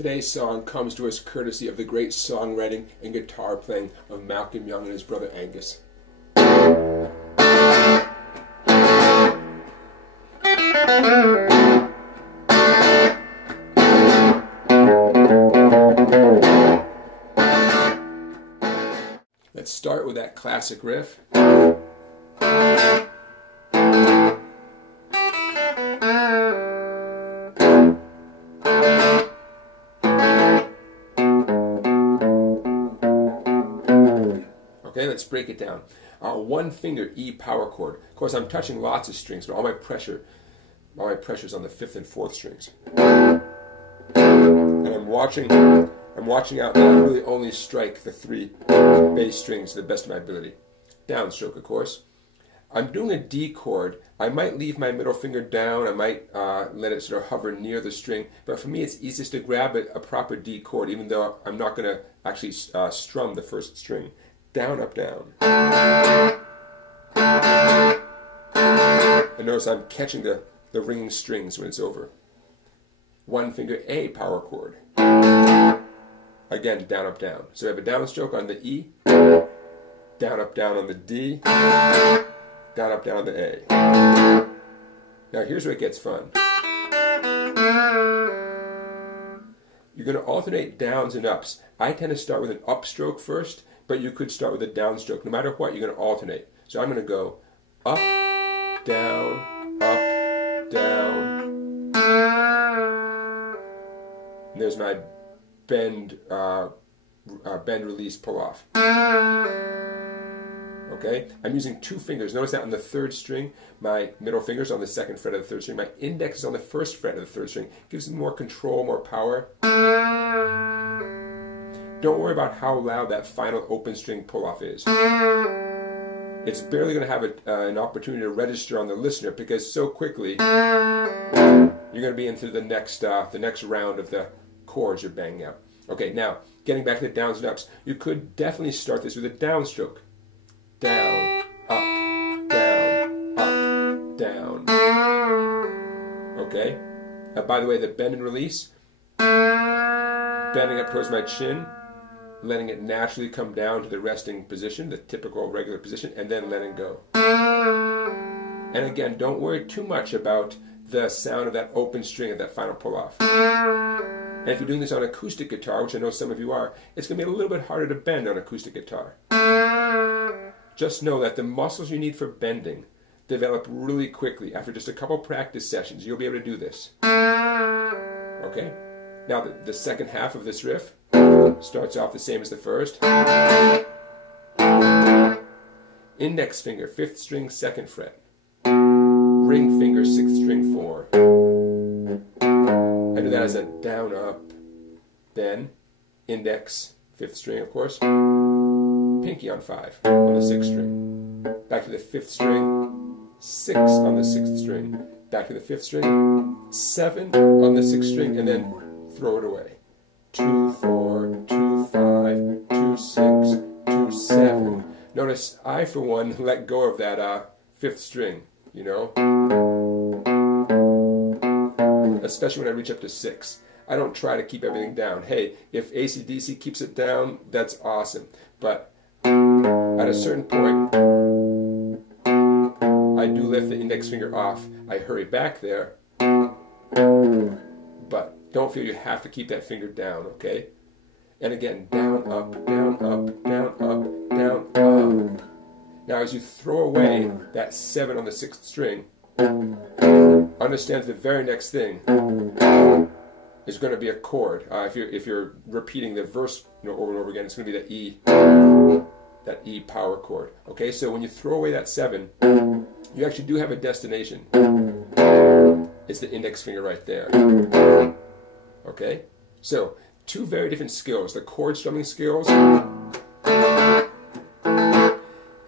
Today's song comes to us courtesy of the great songwriting and guitar playing of Malcolm Young and his brother Angus. Let's start with that classic riff. Okay, let's break it down. One finger E power chord. Of course, I'm touching lots of strings, but all my pressure's on the 5th and 4th strings. And I'm watching out that I really only strike the 3 bass strings to the best of my ability. Downstroke, of course. I'm doing a D chord. I might leave my middle finger down. I might let it sort of hover near the string. But for me, it's easiest to grab a proper D chord, even though I'm not going to actually strum the 1st string. Down, up, down. And notice I'm catching the ringing strings when it's over. One finger A power chord. Again, down, up, down. So we have a downstroke on the E, down, up, down on the D, down, up, down on the A. Now here's where it gets fun. You're going to alternate downs and ups. I tend to start with an upstroke first, but you could start with a downstroke. No matter what, you're going to alternate. So I'm going to go up, down, down. And there's my bend, release, pull off. Okay, I'm using 2 fingers. Notice that on the 3rd string, my middle finger's on the 2nd fret of the 3rd string. My index is on the 1st fret of the 3rd string. Gives me more control, more power. Don't worry about how loud that final open string pull-off is. It's barely going to have an opportunity to register on the listener because so quickly you're going to be into the next round of the chords you're banging out. Okay, now getting back to the downs and ups, you could definitely start this with a downstroke. Down, up, down. Okay. By the way, the bend and release, bending up towards my chin, letting it naturally come down to the resting position, the typical regular position, and then letting go. And again, don't worry too much about the sound of that open string and that final pull-off. And if you're doing this on acoustic guitar, which I know some of you are, it's going to be a little bit harder to bend on acoustic guitar. Just know that the muscles you need for bending develop really quickly. After just a couple practice sessions, you'll be able to do this. Okay? Now the second half of this riff starts off the same as the first. Index finger, 5th string, 2nd fret. Ring finger, 6th string, 4. I do that as a down, up. Then index, 5th string, of course. Pinky on 5 on the 6th string. Back to the 5th string, 6 on the 6th string. Back to the 5th string, 7 on the 6th string, and then throw it away. 2, 4, 2, 5, 2, 6, 2, 7. Notice I, for one, let go of that 5th string, you know? Especially when I reach up to 6. I don't try to keep everything down. Hey, if AC/DC keeps it down, that's awesome. But at a certain point, I do lift the index finger off. I hurry back there, but don't feel you have to keep that finger down, okay? And again, down, up, down, up, down, up, down, up. Now as you throw away that 7 on the 6th string, understand the very next thing is going to be a chord. If you're repeating the verse over and over again, it's going to be that E power chord. Okay, so when you throw away that 7, you actually do have a destination. It's the index finger right there. Okay, so 2 very different skills: the chord strumming skills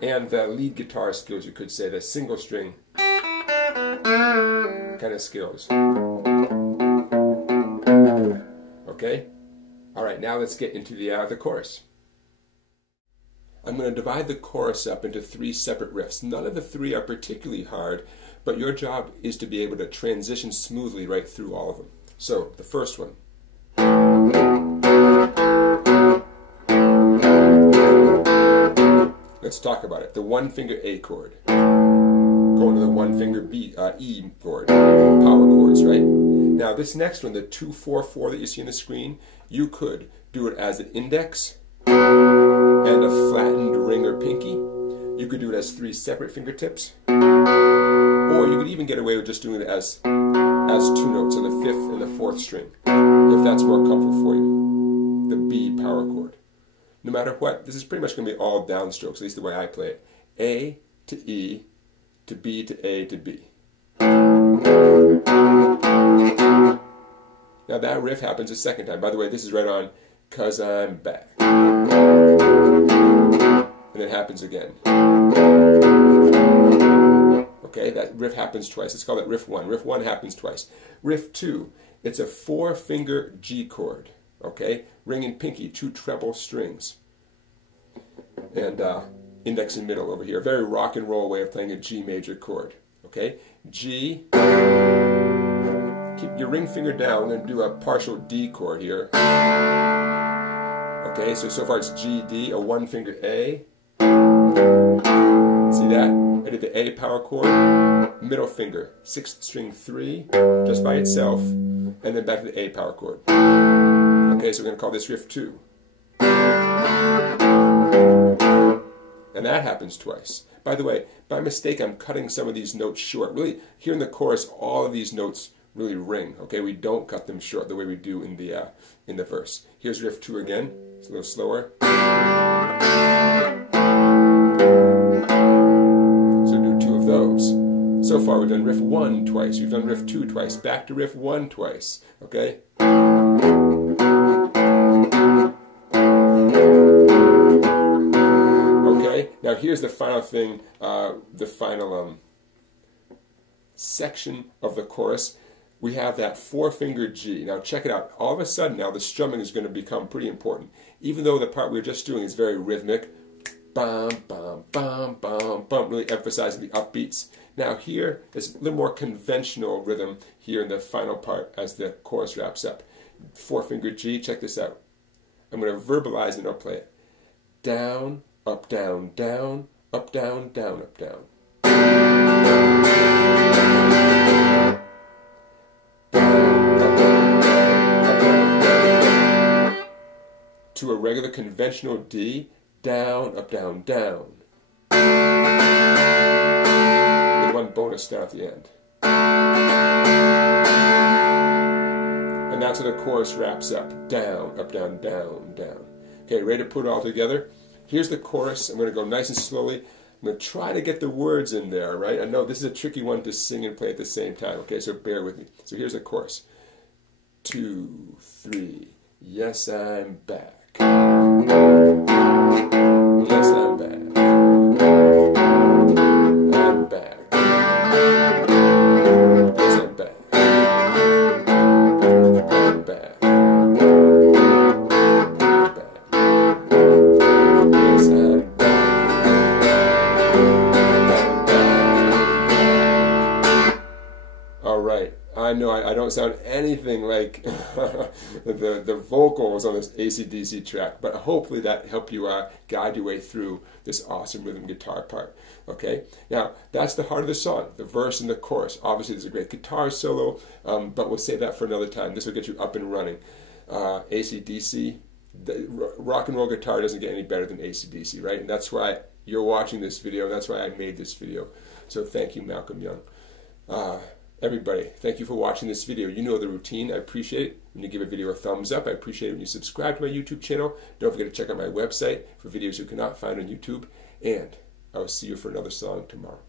and the lead guitar skills. You could say the single string kind of skills. Okay, all right. Now let's get into the chorus. I'm going to divide the chorus up into 3 separate riffs. None of the 3 are particularly hard, but your job is to be able to transition smoothly right through all of them. So, the first one. Let's talk about it. The one finger A chord. Going to the one finger B, E chord. Power chords, right? Now this next one, the 2-4-4 that you see on the screen, you could do it as an index and a flattened ring or pinky. You could do it as 3 separate fingertips. Or you could even get away with just doing it as 2 notes on the 5th and the 4th string, if that's more comfortable for you. The B power chord. No matter what, this is pretty much going to be all downstrokes, at least the way I play it. A to E to B to A to B. Now that riff happens a second time. By the way, this is right on 'Cause I'm Back. And it happens again. Okay, that riff happens twice. Let's call it riff 1. Riff 1 happens twice. Riff 2, it's a 4-finger G chord. Okay, ring and pinky, 2 treble strings. And index and middle over here. A very rock and roll way of playing a G major chord. Okay, G. Keep your ring finger down. We're going to do a partial D chord here. Okay, so far it's G, D, a 1-finger A. See that? I did the A power chord, middle finger, 6th string 3, just by itself, and then back to the A power chord. Okay, so we're going to call this riff 2. And that happens twice. By the way, by mistake, I'm cutting some of these notes short. Really, here in the chorus, all of these notes really ring. Okay, we don't cut them short the way we do in the verse. Here's riff 2 again. It's a little slower. So do 2 of those. So far, we've done riff 1 twice. We've done riff 2 twice. Back to riff 1 twice. Okay. Now here's the final thing, the final section of the chorus. We have that 4-finger G. Now check it out. All of a sudden now the strumming is going to become pretty important. Even though the part we were just doing is very rhythmic, bam, bam, bam, bam, bam, really emphasizing the upbeats. Now here is a little more conventional rhythm here in the final part as the chorus wraps up. 4-finger G, check this out. I'm going to verbalize and I'll play it. Down, up, down, down, up, down, down, up, down. To a regular conventional D, down, up, down, down. With 1 bonus down at the end. And that's how the chorus wraps up. Down, up, down, down, down. Okay, ready to put it all together? Here's the chorus. I'm going to go nice and slowly. I'm going to try to get the words in there, right? I know this is a tricky one to sing and play at the same time, okay? So bear with me. So here's the chorus. 2, 3, yes, I'm back. Yes, I'm back. I'm back. Yes, I'm back. I'm back. I know I don't sound anything like the vocals on this AC/DC track, but hopefully that helped you guide your way through this awesome rhythm guitar part. Okay, now that's the heart of the song, the verse and the chorus. Obviously there's a great guitar solo, but we'll save that for another time. This will get you up and running. AC/DC, rock and roll guitar doesn't get any better than AC/DC, right? And that's why you're watching this video, and that's why I made this video. So thank you, Malcolm Young. Everybody, thank you for watching this video. You know the routine. I appreciate it when you give a video a thumbs up. I appreciate it when you subscribe to my YouTube channel. Don't forget to check out my website for videos you cannot find on YouTube. And I will see you for another song tomorrow.